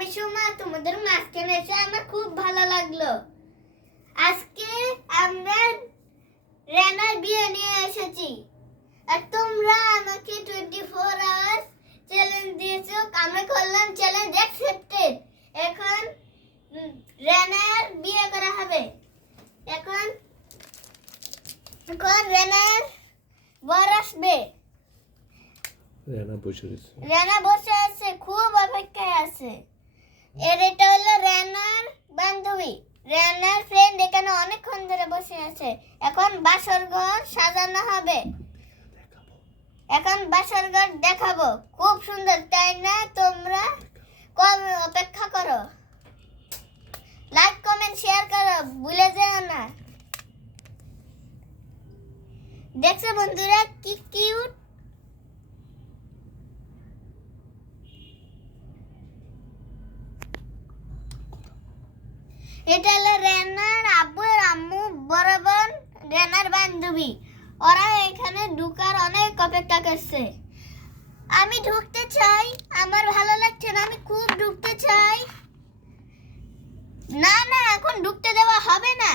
আমি সুমা তোমাদের মাঝখানে এসে আমার খুব ভালো লাগলো। আজকে আমরা রেনার বিয়ে নিয়ে এসেছি আর তোমরা আমাকে 24 আওয়ার্স চ্যালেঞ্জ দিয়েছো। আমি করলাম চ্যালেঞ্জ অ্যাকসেপ্টেড। এখন রেনার বিয়ে করা হবে। এখন রেনার বর আসবে। রেনা বসে আছে, খুব অপেক্ষায় আছে। এটা হলো রেনার বান্ধবী, রেনার ফ্রেন্ড। এখানে অনেকক্ষণ ধরে বসে আছে। এখন বাসর ঘর সাজানো হবে। এখন বাসর ঘর দেখাবো, খুব সুন্দর, তাই না? তোমরা কম অপেক্ষা করো, লাইক কমেন্ট শেয়ার করো, ভুলে যেও না। দেখছো বন্ধুরা কি কিউট। এটা হলো রেনার আব্বু আর আম্মু, বড় বোন, রেনার বান্ধবী। ওরা এখানে ঢুকার অনেক অপেক্ষা করছে। আমি ঢুকতে চাই, আমার ভালো লাগছে না, আমি খুব ঢুকতে চাই। না না, এখন ঢুকতে দেওয়া হবে না।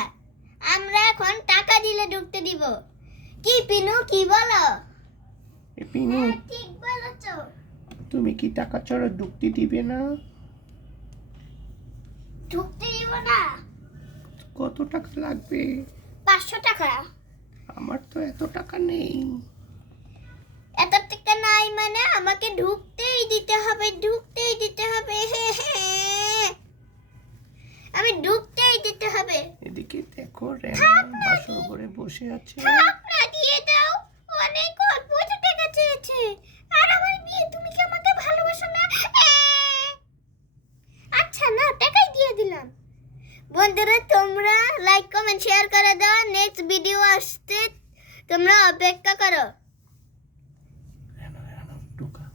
আমরা এখন টাকা দিলে ঢুকতে দিব। কি পিনু, কি বলো? পিনু, ঠিক বলেছো। তুমি কি টাকা ছাড়া ঢুকতে দিবে না? ঢুকতে দিব না। কত টাকা লাগবে? 500 টাকা। আমার তো এত টাকা নেই। এত টাকা নাই মানে আমাকে ঢুকতেই দিতে হবে, ঢুকতেই দিতে হবে। আমি ঢুকতেই দিতে হবে। এদিকে দেখো, রেনা বাসর ঘরে বসে আছে। না, দিয়ে দাও। অনেক অল্প টাকা চেয়েছে। আর আমার বিয়ে, তুমি কি আমাকে ভালোবাসো না? আচ্ছা না, টাকাই দিয়ে দিলাম। বন্ধুরা তোমরা লাইক কমেন্ট শেয়ার করে দাও। নেক্সট ভিডিও আসতে তোমরা অপেক্ষা করো। রেনা ঢুকা।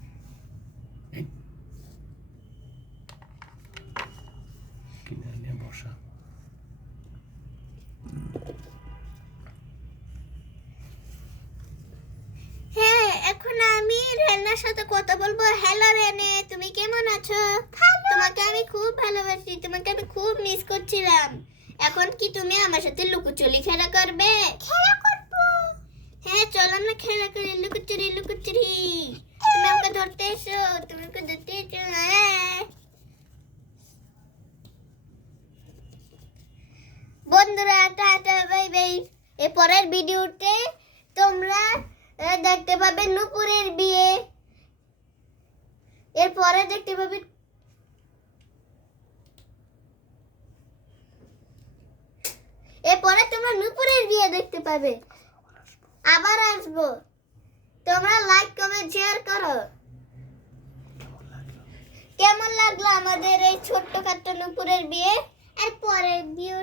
এই কিনারে বসা। হ্যাঁ, এখন আমি রেনার সাথে কথা বলবো। হ্যালো রেনে, তুমি কেমন আছো? তোমাকে আমি খুব ভালোবাসি, তোমাকে আমি খুব মিস করছিলাম। এখন কি তুমি আমার সাথে লুকোচুরি খেলা করবে? খেলা করব। হ্যাঁ, চলো আমরা খেলা করি, লুকোচুরি লুকোচুরি। তুমি আমাকে ধরতে এসো, তুমি আমাকে ধরতে এসো। বন্ধুরা টাটা, বাই বাই। এর পরের ভিডিওতে তোমরা দেখতে পাবে নূপুরের বিয়ে। এরপরে দেখতে পাবে এরপরে তোমরা নূপুরের বিয়ে দেখতে পাবে। আবার আসবো। তোমরা লাইক কমেন্ট শেয়ার করো। কেমন লাগলো আমাদের এই ছোট্টখাট্ট নূপুরের বিয়ে? এর পরের ভিডিও